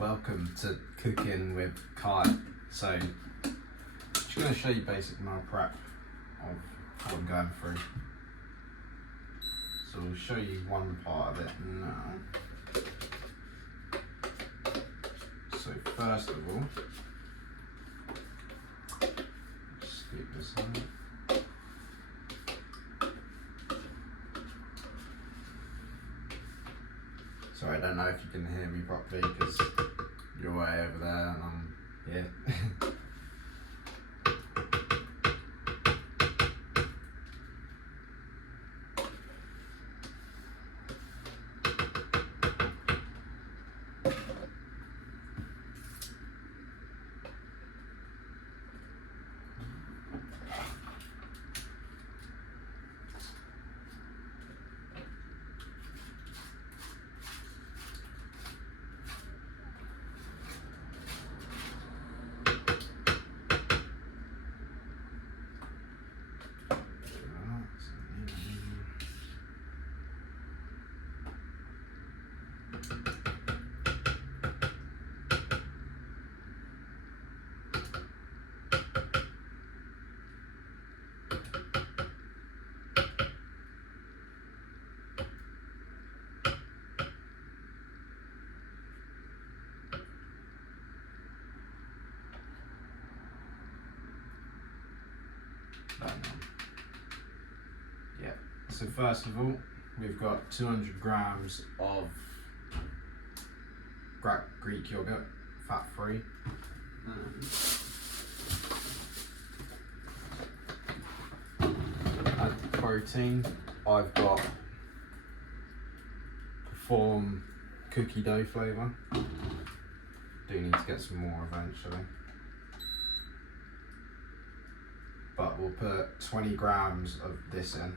welcome to Cooking with Kai. So, I'm just going to show you basic meal prep of what I'm going through. So we'll show you one part of it now. So first of all, scoop this out. Sorry, I don't know if you can hear me properly because you're way over there and I'm here. Yeah, so first of all, we've got 200 grams of Greek yogurt, fat-free. Add the protein. I've got Perform cookie dough flavour. Do need to get some more eventually. But we'll put 20 grams of this in.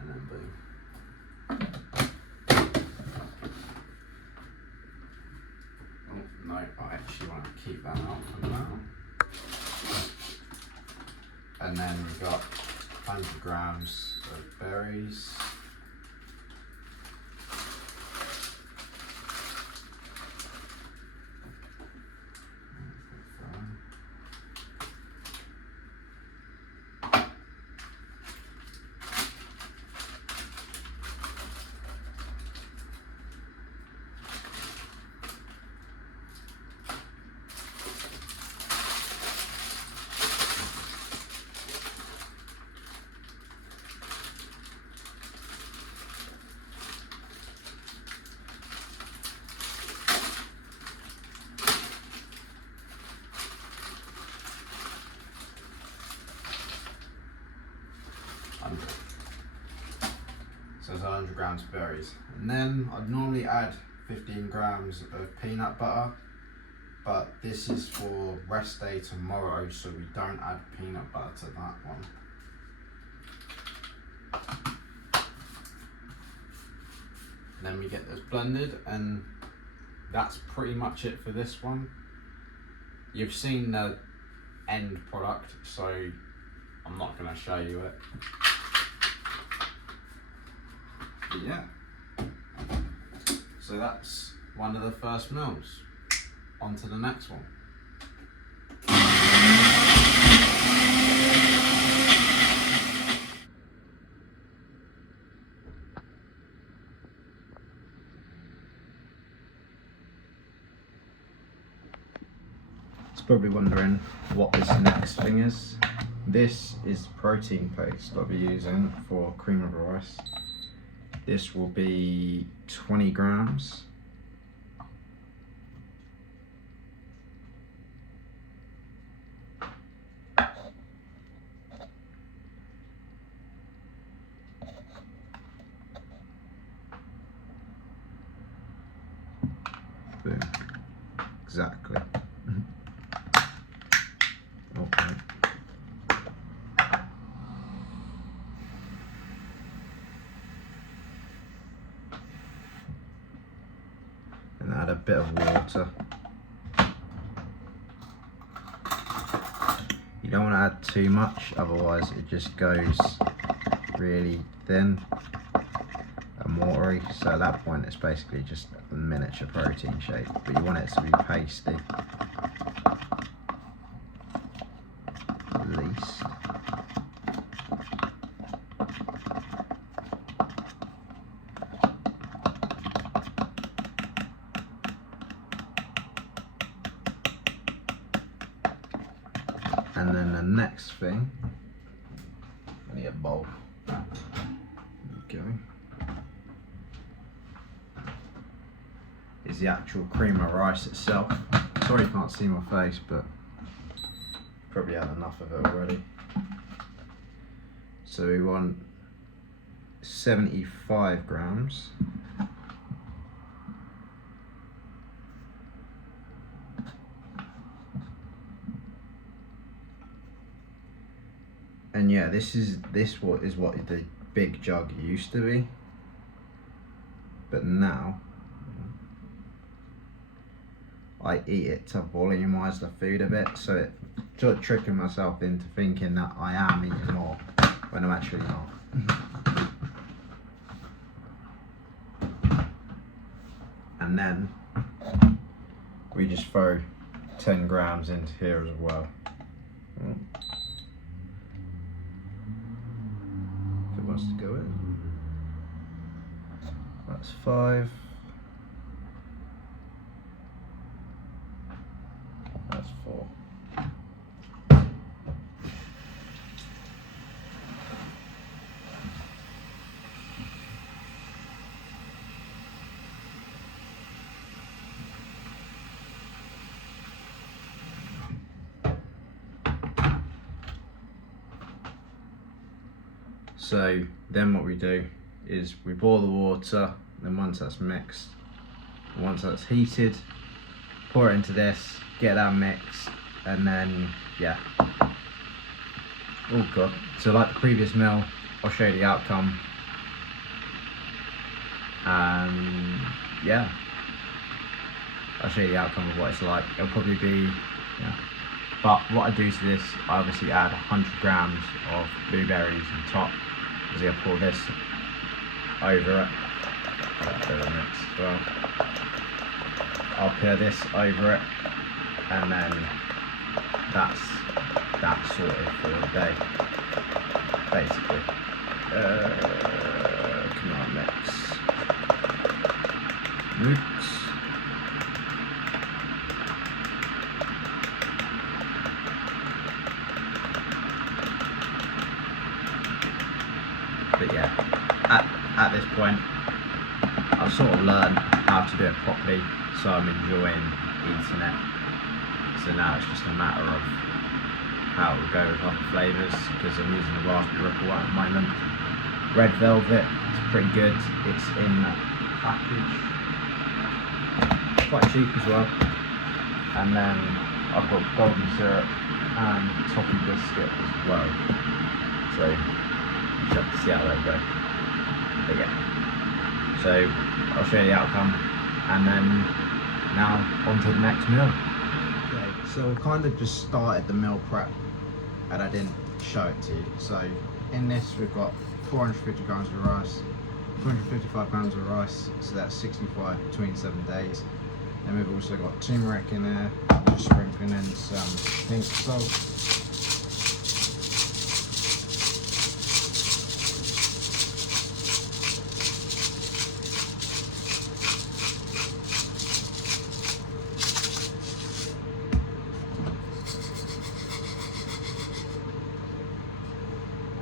And then boom. Oh no, I actually want to keep that out for now. And then we've got 100 grams of berries. So it's 100 grams of berries. And then I'd normally add 15 grams of peanut butter, but this is for rest day tomorrow, so we don't add peanut butter to that one. And then we get this blended, and that's pretty much it for this one. You've seen the end product, so I'm not going to show you it. But yeah, so that's one of the first meals. On to the next one. It's probably wondering what this next thing is. This is protein paste I'll be using for cream of rice. This will be 20 grams. Boom. Exactly. Okay. And add a bit of water. don't want to add too much, otherwise it just goes really thin and watery. So at that point it's basically just a miniature protein shake, but you want it to be pasty at least. And then the next thing, I need a bowl. There we go. Is the actual cream of rice itself. Sorry you can't see my face, but probably had enough of it already. So we want 75 grams. And yeah, this is what the big jug used to be, but now I eat it to volumize the food a bit, so it sort of tricking myself into thinking that I am eating more when I'm actually not. And then we just throw 10 grams into here as well. If it wants to go in. That's 5. That's 4. So then what we do is we boil the water, then once that's mixed, once that's heated, pour it into this, get that mixed, and then yeah. Oh god. So like the previous meal, I'll show you the outcome. Yeah. I'll show you the outcome of what it's like. It'll probably be, yeah. But what I do to this, I obviously add 100 grams of blueberries on top. Because I pour this over it. Mix as well. I'll pour this over it, and then that's sorted for the day, basically. Come on, mix. But yeah, at this point, I've sort of learned how to do it properly, so I'm enjoying eating it. So now it's just a matter of how it will go with other flavours, because I'm using the raspberry ripple at the moment. Red velvet, it's pretty good. It's in the package, quite cheap as well. And then I've got golden syrup and toffee biscuit as well. So you have to see how that goes. But yeah. So I'll show you the outcome, and then now on to the next meal. Okay, so I kind of just started the meal prep and I didn't show it to you. So in this we've got 450 grams of rice, 255 grams of rice, so that's 65 between 7 days. Then we've also got turmeric in there, just sprinkling in some pink salt.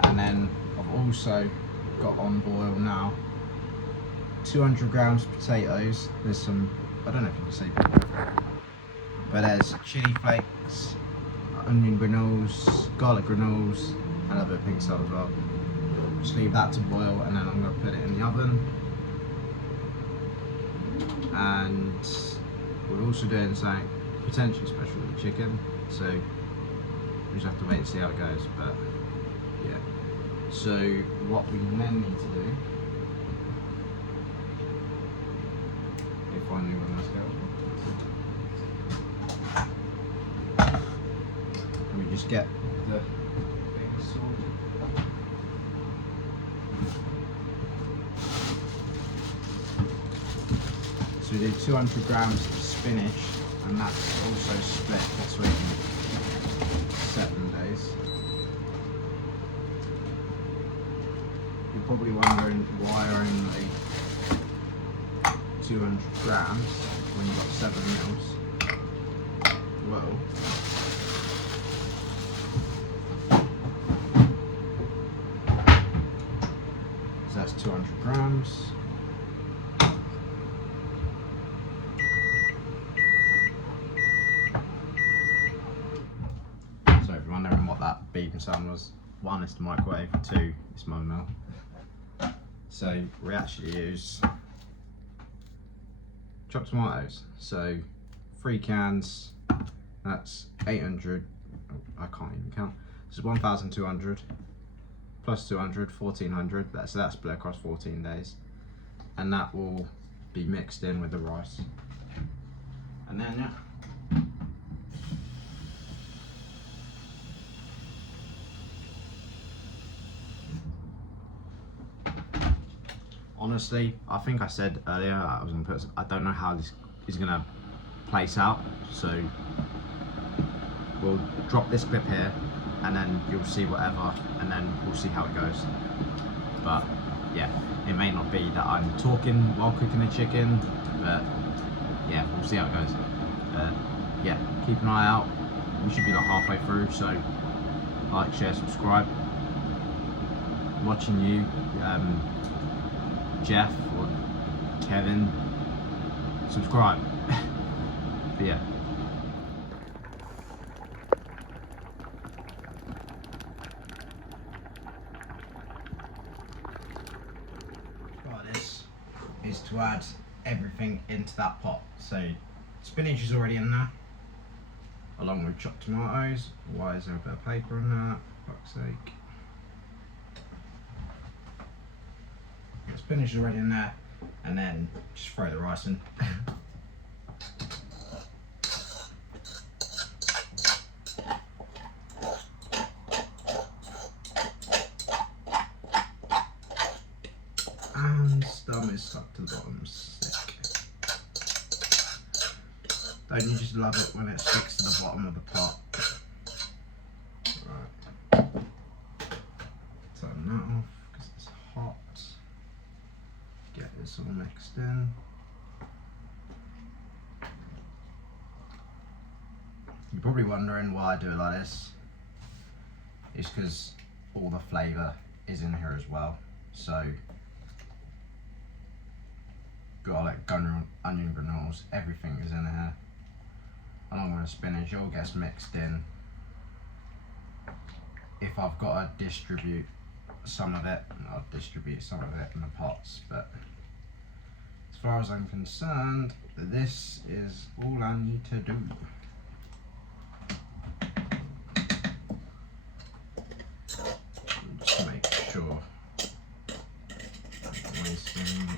And then I've also got on boil now 200 grams of potatoes. There's some, I don't know if you can see, but there's chili flakes, onion granules, garlic granules, and a bit of pink salt as well. Just leave that to boil, and then I'm going to put it in the oven. And we're also doing something potentially special with the chicken, so we just have to wait and see how it goes. But yeah. So what we then need to do, if I knew when this goes, we just get do 200 grams of spinach, and that's also split between 7 days. You're probably wondering why only 200 grams when you've got 7 meals. Well, so that's 200 grams. So if you're wondering what that beeping sound was, 1 is the microwave, 2 is my meal. So we actually use chopped tomatoes. So 3 cans, that's 800, I can't even count. This is 1,200 plus 200, 1,400. That's split across 14 days. And that will be mixed in with the rice. And then, yeah. Honestly, I think I said earlier I was gonna put. I don't know how this is gonna place out, so we'll drop this clip here, and then you'll see whatever, and then we'll see how it goes. But yeah, it may not be that I'm talking while cooking the chicken, but yeah, we'll see how it goes. Yeah, keep an eye out. We should be like halfway through, so like, share, subscribe. Watching you. Jeff or Kevin, subscribe. But yeah. Right, this is to add everything into that pot. So spinach is already in there, along with chopped tomatoes. Why is there a bit of paper on that? For fuck's sake. The spinach is already in there, and then just throw the rice in. And stomach is stuck to the bottom, sick. Don't you just love it when it sticks to the bottom of the pot? Right. Turn that off because it's hot. Get this all mixed in. You're probably wondering why I do it like this. It's because all the flavour is in here as well. So garlic, onion granules, everything is in here. Along with the spinach, it all gets mixed in. If I've got to distribute some of it, I'll distribute some of it in the pots, but as far as I'm concerned, this is all I need to do. Just make sure I'm not wasting.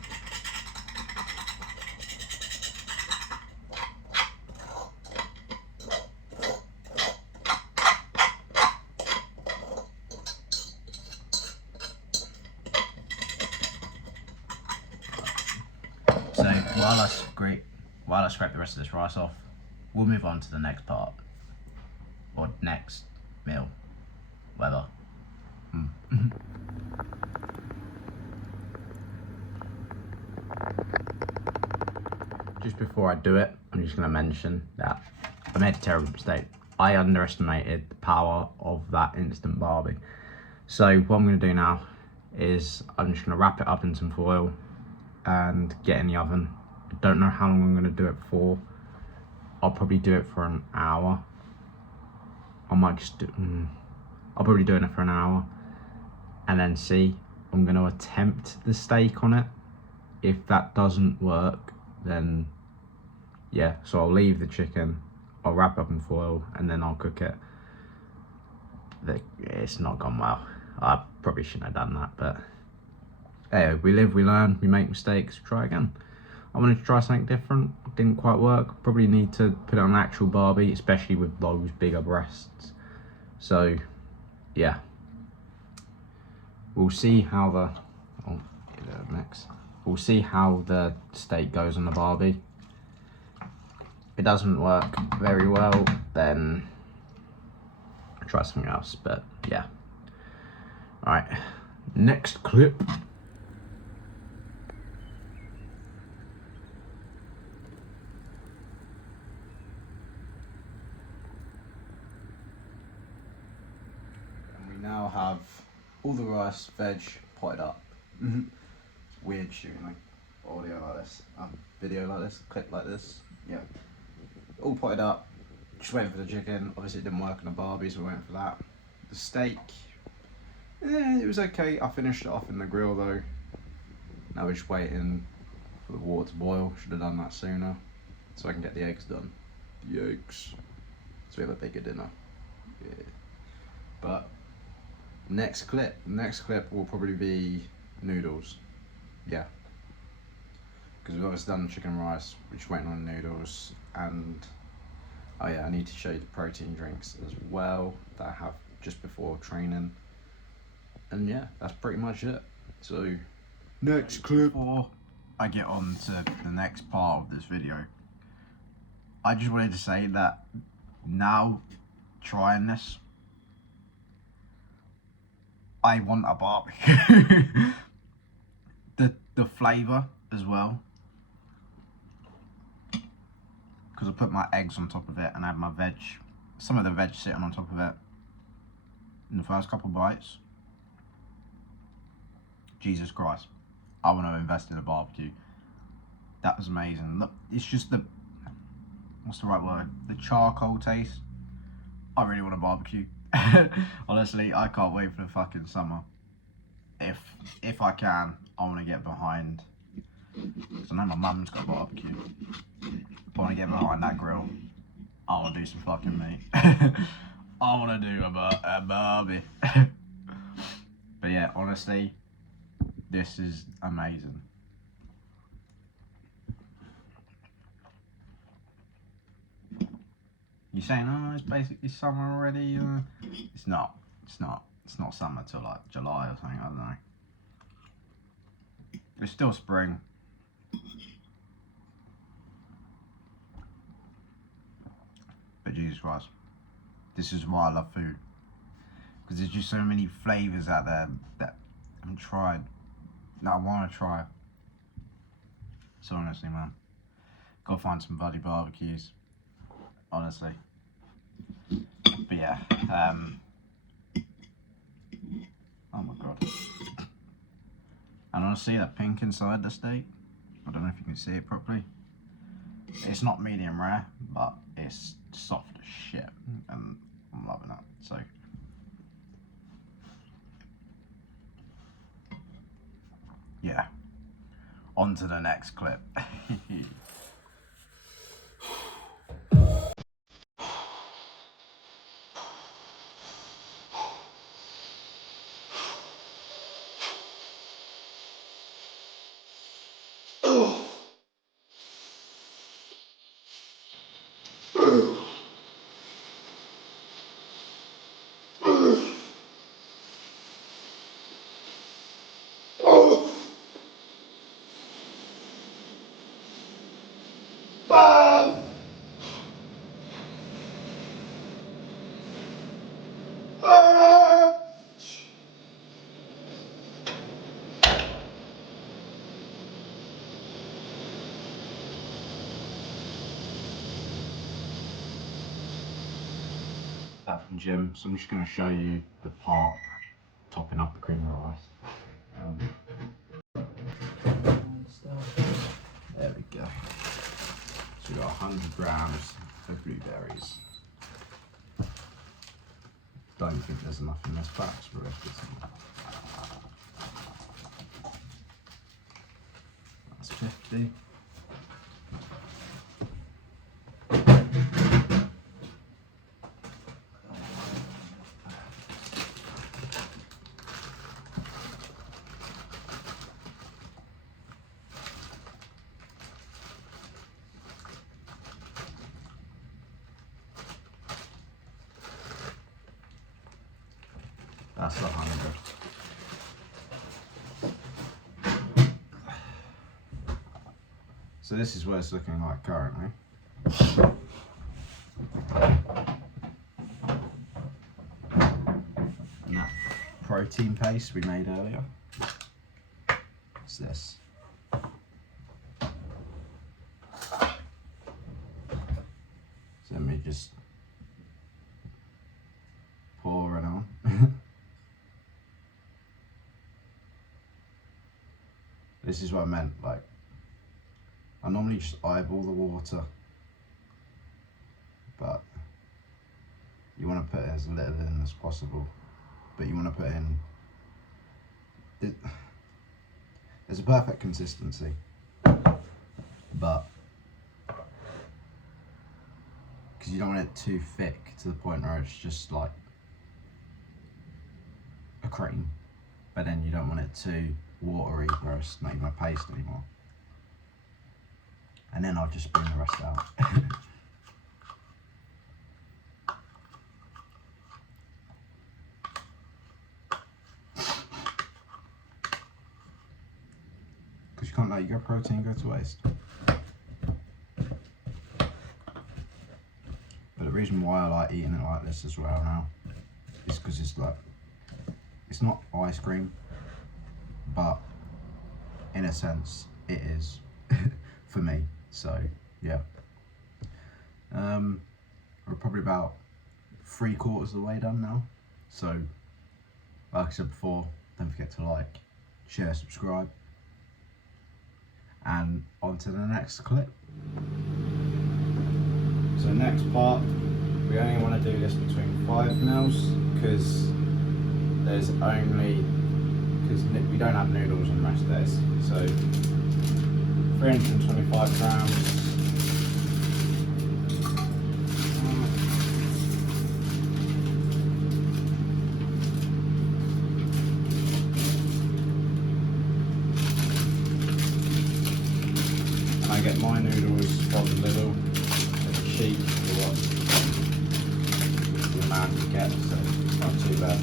So while I scrape the rest of this rice off, we'll move on to the next part, or next meal, whatever. Just before I do it, I'm just going to mention that I made a terrible mistake. I underestimated the power of that instant barbie. So what I'm going to do now is I'm just going to wrap it up in some foil and get in the oven. I don't know how long I'm going to do it for. I'll probably do it for an hour. I might just do, I'll probably do it for an hour and then see. I'm going to attempt the steak on it. If that doesn't work, then yeah, so I'll leave the chicken, I'll wrap up in foil, and then I'll cook it. It's not gone well. I probably shouldn't have done that, but hey, we live, we learn, we make mistakes, try again. I wanted to try something different, didn't quite work. Probably need to put it on an actual barbie, especially with those bigger breasts. So yeah, we'll see how the, we'll see how the steak goes on the barbie, it doesn't work very well, then try something else. But yeah. Alright, next clip. And we now have all the rice, veg, potted up. It's weird shooting like audio like this, video like this, clip like this. Yeah, all potted up. Just waiting for the chicken. Obviously it didn't work on the barbie, so we're waiting for that. The steak, it was okay. I finished it off in the grill though. Now we're just waiting for the water to boil. Should have done that sooner, so I can get the eggs done. The eggs. So we have a bigger dinner. Yeah. But next clip will probably be noodles. Yeah. Because we've obviously done chicken and rice, we're just waiting on noodles. And oh yeah, I need to show you the protein drinks as well that I have just before training. And yeah, that's pretty much it. So next clip. Before I get on to the next part of this video, I just wanted to say that now trying this, I want a barbecue. the flavour as well, because I put my eggs on top of it and I have my veg, some of the veg sitting on top of it in the first couple bites. Jesus Christ, I want to invest in a barbecue. That was amazing. Look, it's just the, what's the right word? The charcoal taste. I really want a barbecue. Honestly, I can't wait for the fucking summer. If I can, I want to get behind, because I know my mum's got a barbecue. I want to get behind that grill. I want to do some fucking meat. I want to do a barbie. But yeah, honestly, this is amazing. You're saying, oh, it's basically summer already? It's not. It's not. It's not summer till like July or something, I don't know. It's still spring. But Jesus Christ, this is why I love food. Because there's just so many flavours out there that I haven't tried, that I want to try. So honestly, man, gotta find some bloody barbecues. Honestly. But yeah, oh my god. And honestly, that pink inside the steak, I don't know if you can see it properly. It's not medium rare, but it's soft as shit, and I'm loving it. So yeah, on to the next clip. Back from gym, so I'm just going to show you the part topping up the cream of rice. There we go. So we've got 100 grams of blueberries. Don't think there's enough in this batch, but let's get some. That's 50. That's 100. So this is what it's looking like currently. And that protein paste we made earlier. What's this? So let me just pour it on. This is what I meant, like, I normally just eyeball the water, but you want to put as little in as possible, but you want to put in, there's a perfect consistency, but, because you don't want it too thick to the point where it's just like a cream, but then you don't want it too watery where it's not even a paste anymore. And then I'll just bring the rest out. Because you can't let your protein go to waste. But the reason why I like eating it like this as well now is because it's like, it's not ice cream, but in a sense it is for me. So yeah, we're probably about 3/4 of the way done now. So like I said before, don't forget to like, share, subscribe, and on to the next clip. So next part, we only want to do this between 5 mils because there's only, because we don't have noodles on rest days. So 325 grams. And I get my noodles from Lidl, they're cheap for what the amount you get, so it's not too bad.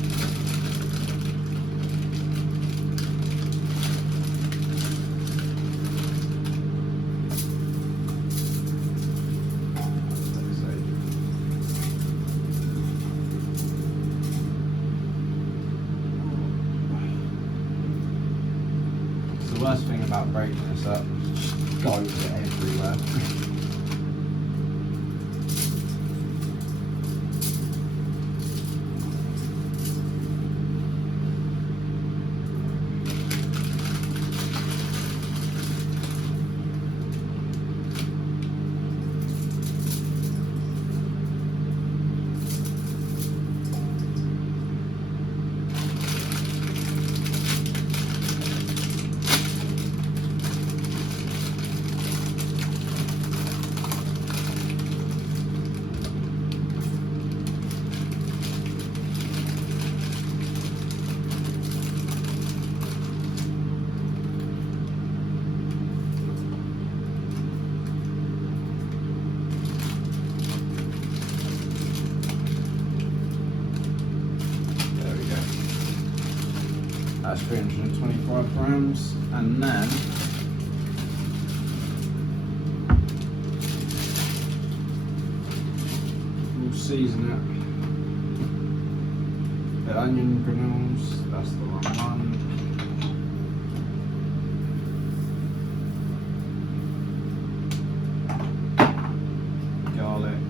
The worst thing about breaking this up is just goes everywhere. That's 325 grams, and then we'll season it. The onion granules, that's the wrong one. Garlic.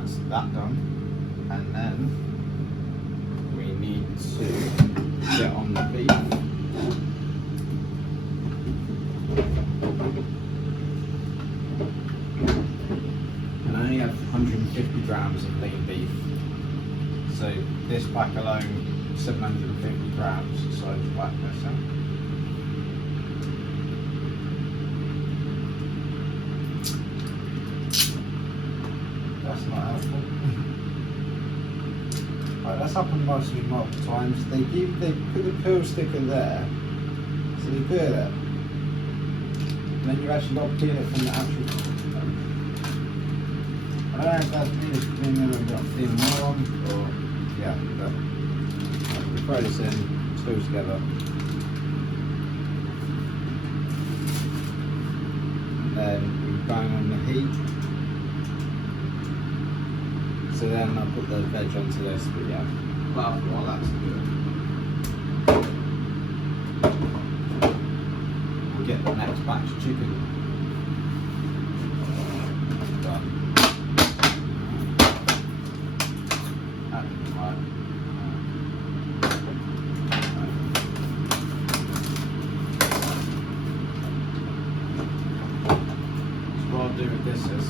that's that done. And then we need to get on the beef. And I only have 150 grams of lean beef. So this pack alone, 750 grams, so it's like this. That's not helpful. Right, that's happened multiple times. They put the pill sticker there, so you peel it, and then you actually got to peel it from the actual. I don't know if that's me just between them and got feeling wrong, or yeah, but we throw this in, two together, and then we bang on the heat. So then I'll put the veg onto this, but yeah, well, that's good. We'll get the next batch of chicken done. So what I'll do with this is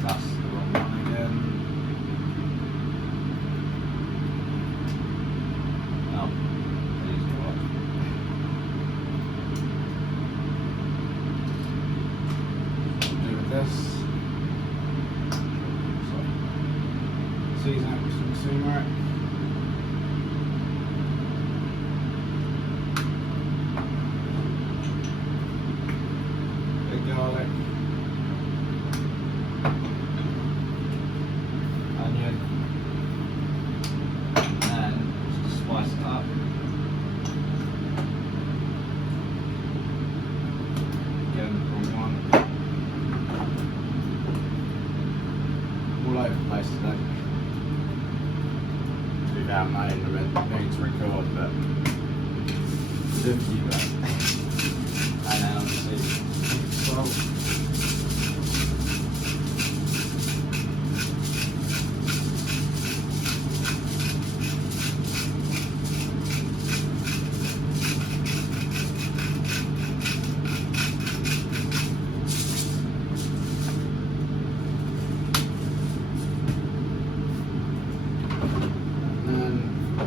that's the wrong one again. No, these are what. What I'll do with this. So, season it with some turmeric. Bit of garlic. Onion, and just spice it up. Again, wrong one. All over the place today. Too bad I'm not in the mood to record, but look at you guys. And then obviously, well.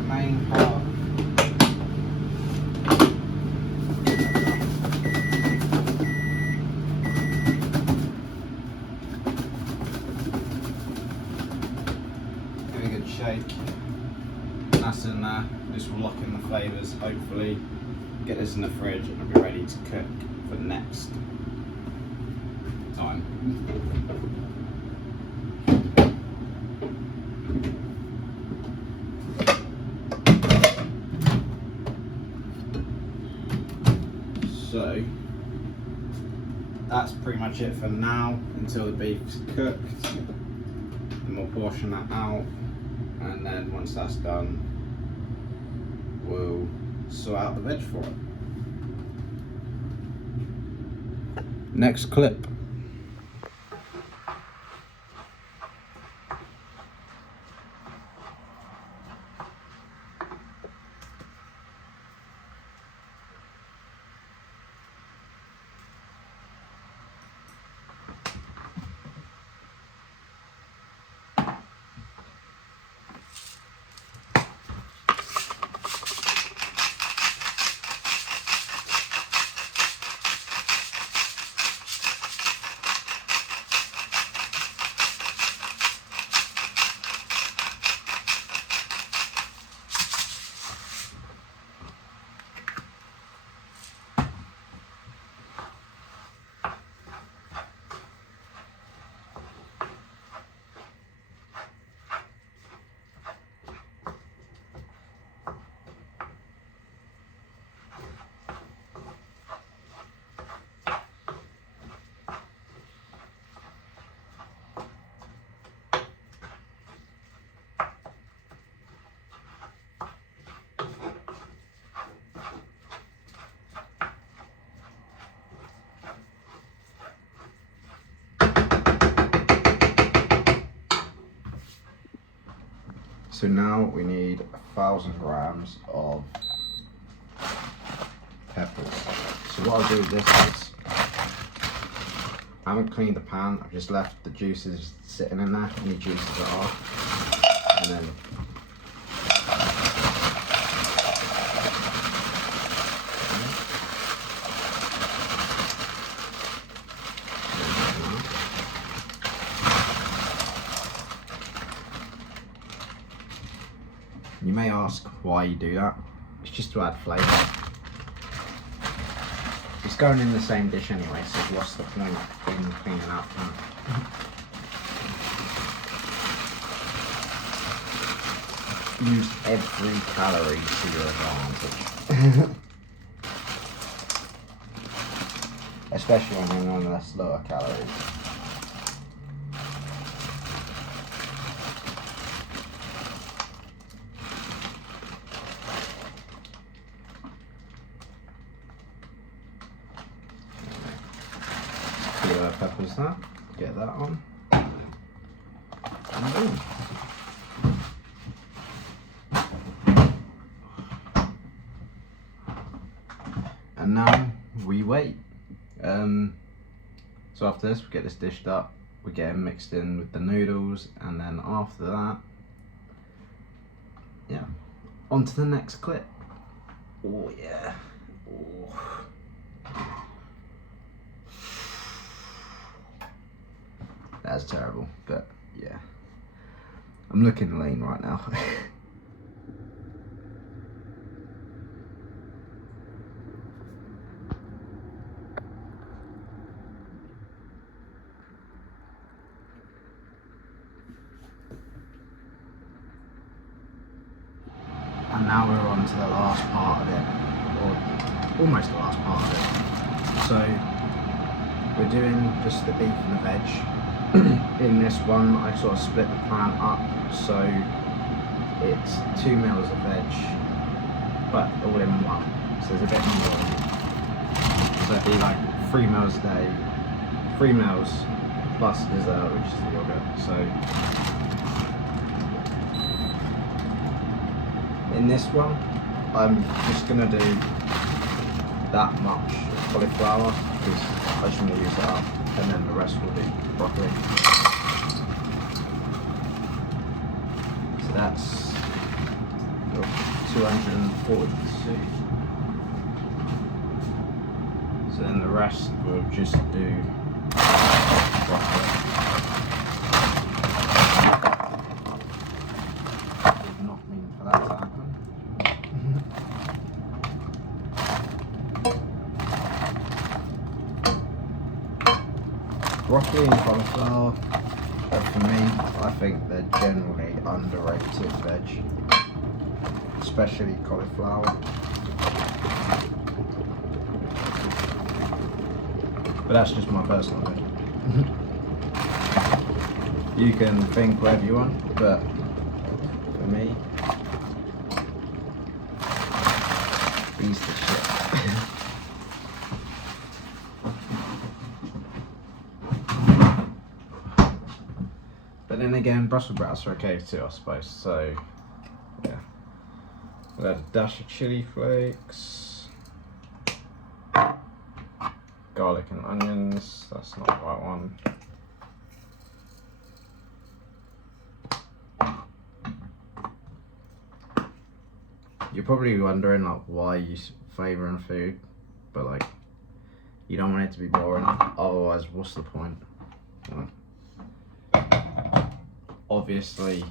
Main part. Give it a good shake. That's in there. This will lock in the flavours. Hopefully, get this in the fridge and it'll be ready to cook for the next time. So that's pretty much it for now until the beef's cooked. And we'll portion that out, and then once that's done, we'll sort out the veg for it. Next clip. So now we need 1,000 grams of peppers. So what I'll do with this is, I haven't cleaned the pan, I've just left the juices sitting in there, any juices that are, and then you may ask why you do that. It's just to add flavour. It's going in the same dish anyway, so what's the point in cleaning out that? Use every calorie to your advantage. Especially when you're on less lower calories. Kilo peppers there, get that on. And boom. And now we wait. So after this, we get this dished up, we get it mixed in with the noodles, and then after that, yeah, on to the next clip. Oh yeah. Oh. That's terrible, but yeah. I'm looking lean right now. And now we're on to the last part of it, or almost the last part of it. So we're doing just the beef and the veg. In this one, I sort of split the pan up, so it's 2 meals of veg, but all in one. So there's a bit more. So it'd be like 3 meals a day, 3 meals plus dessert, which is the yogurt. So in this one, I'm just gonna do that much cauliflower because I just want to use that up, and then the rest will be broccoli. So that's 242. So then the rest we'll just do broccoli. Did not mean for that to happen. Broccoli and cauliflower, but for me, I think they're generally underrated veg, especially cauliflower. But that's just my personal opinion. You can think whatever you want, but for me, these the shit. But then again, Brussels sprouts are okay too, I suppose. So, yeah. We'll add a dash of chili flakes, garlic and onions. That's not the right one. You're probably wondering like why you flavouring food, but like you don't want it to be boring. Otherwise, what's the point? Like, obviously,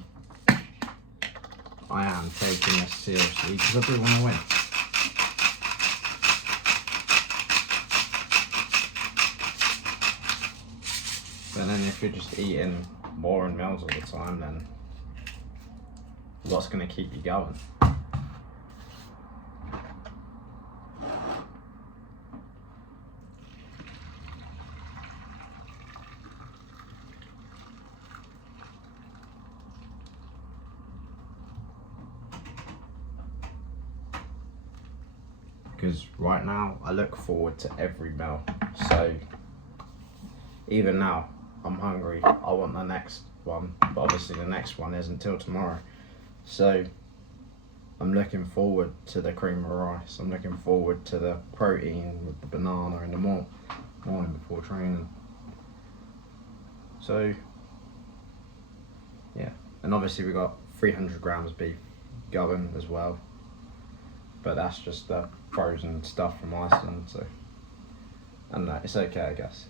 I am taking this seriously because I do want to win. But then if you're just eating boring meals all the time, then what's going to keep you going? Because right now I look forward to every meal, so even now I'm hungry. I want the next one, but obviously the next one isn't until tomorrow, So I'm looking forward to the cream of rice. I'm looking forward to the protein with the banana in the morning before training. So yeah, and obviously we got 300 grams beef going as well, but that's just the frozen stuff from Iceland, so I don't know, it's okay I guess,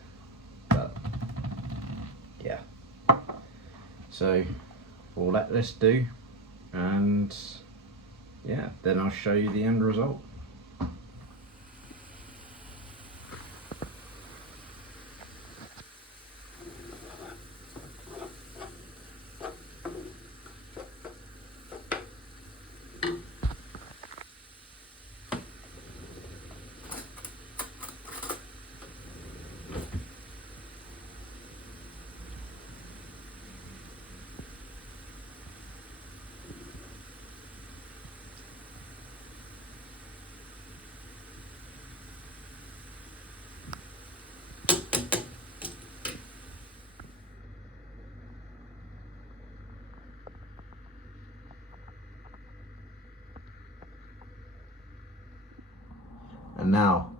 but yeah. So we'll let this do, and yeah, then I'll show you the end result. And now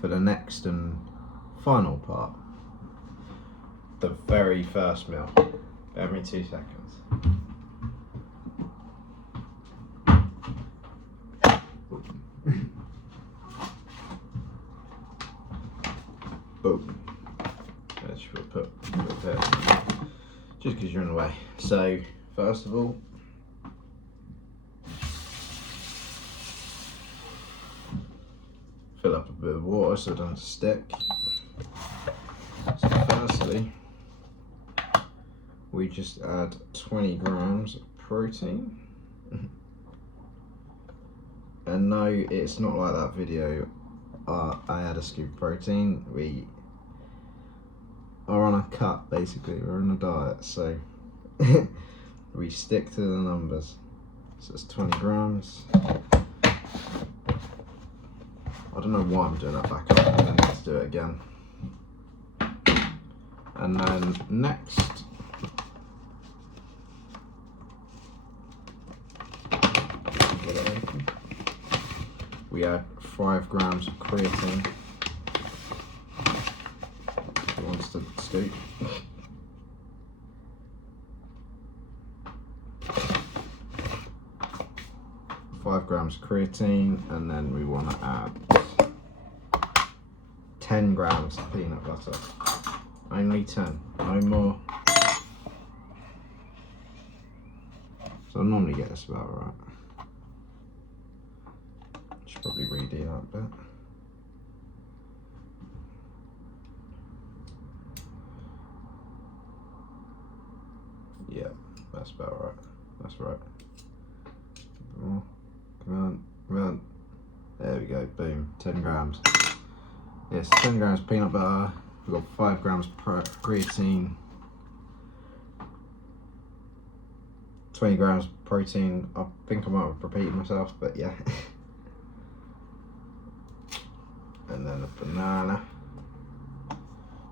for the next and final part, the very first meal. Bear me 2 seconds. Boom. Let's put it there, just because you're in the way. So first of all, fill up a bit of water so it doesn't stick. So firstly, we just add 20 grams of protein. And no, it's not like that video. I had a scoop of protein. We are on a cut, basically. We're on a diet, so we stick to the numbers. So it's 20 grams. I don't know why I'm doing that back up, and then let's do it again. And then next, we add 5 grams of creatine. Who wants to scoop? Five grams of creatine, and then we want to add 10 grams of peanut butter. Only 10, no more. So I normally get this about right. Should probably redo that bit. Yeah, that's about right. That's right. More. Come on. There we go, boom, 10 grams. Yes, 10 grams peanut butter. We've got 5 grams creatine. 20 grams protein. I think I might have repeated myself, but yeah. And then a banana.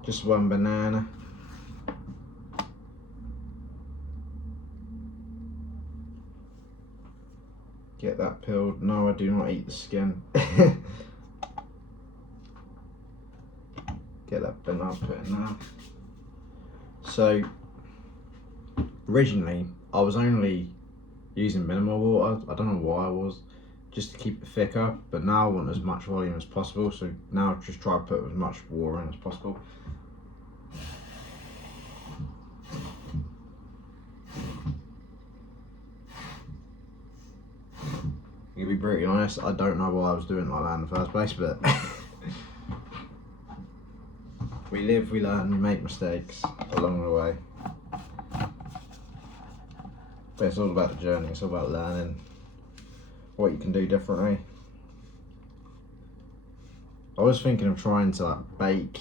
Just one banana. Get that peeled. No, I do not eat the skin. Get that banana, put in there. So, originally, I was only using minimal water. I don't know why I was, just to keep it thicker, but now I want as much volume as possible, so now I just try to put as much water in as possible. To be brutally honest, I don't know why I was doing like that in the first place, but we live, we learn, we make mistakes along the way. But it's all about the journey, it's all about learning what you can do differently. I was thinking of trying to like bake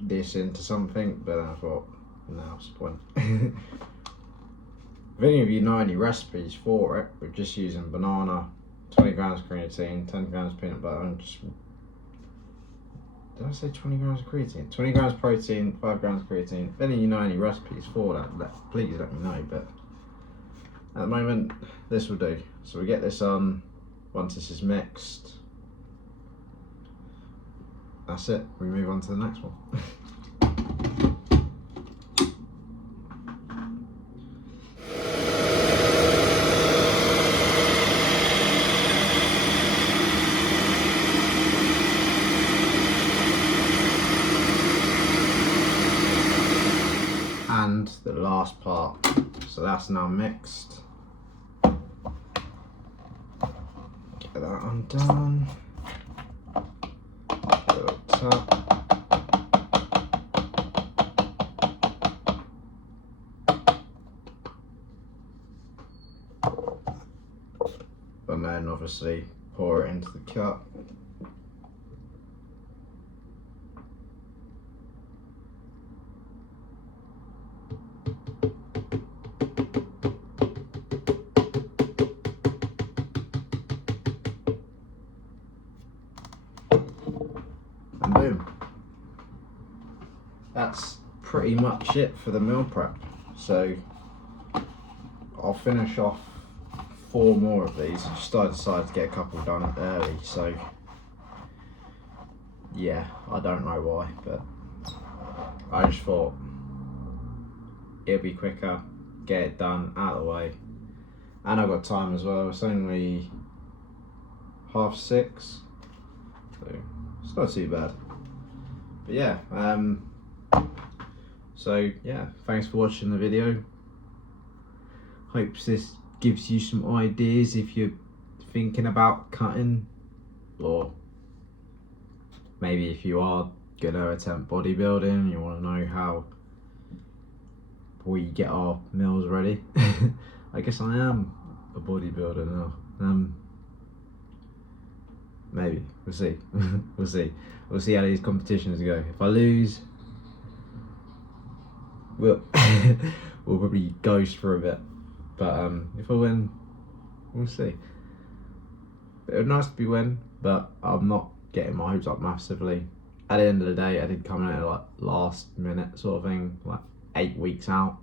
this into something, but then I thought, no, what's the point? If any of you know any recipes for it, we're just using banana, 20 grams of creatine, 10 grams of peanut butter, and just... Did I say 20 grams of creatine? 20 grams of protein, 5 grams of creatine. If any of you know any recipes for that, please let me know, but at the moment this will do. So we get this on, once this is mixed, that's it, we move on to the next one. And the last part, so that's now mixed. Get that undone. Get a little tap. And then obviously pour it into the cup. And boom. That's pretty much it for the meal prep. So I'll finish off 4 more of these. I decided to get a couple done early, so yeah, I don't know why, but I just thought it'll be quicker, get it done, out of the way, and I've got time as well. It's only 6:30, so it's not too bad. But yeah, so yeah, thanks for watching the video. Hope this gives you some ideas if you're thinking about cutting, or maybe if you are gonna attempt bodybuilding, you want to know how we get our meals ready. I guess I am a bodybuilder now. Maybe, we'll see. We'll see how these competitions go. If I lose, we'll probably ghost for a bit. But if I win, we'll see. It would be nice to win, but I'm not getting my hopes up massively. At the end of the day, I did come in at like last minute sort of thing, like 8 weeks out.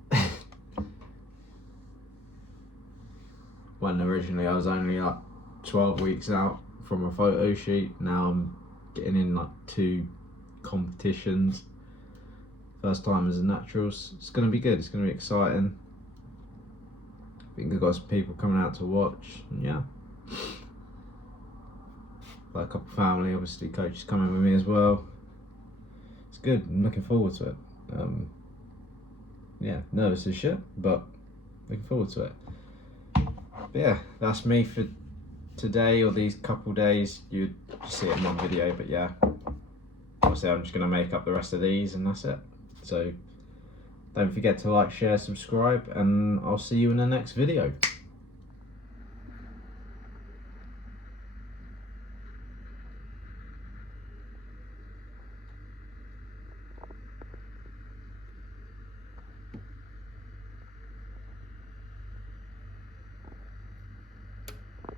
When originally I was only like 12 weeks out from a photo shoot. Now I'm getting in like 2 competitions. First time as a naturals. It's gonna be good, it's gonna be exciting. I think I've got some people coming out to watch, and yeah. Like a couple of family, obviously coaches coming with me as well. It's good, I'm looking forward to it. Yeah, nervous as shit, but looking forward to it. But yeah, that's me for today, or these couple days. You'd see it in one video, but yeah. Obviously I'm just gonna make up the rest of these and that's it. So don't forget to like, share, subscribe, and I'll see you in the next video.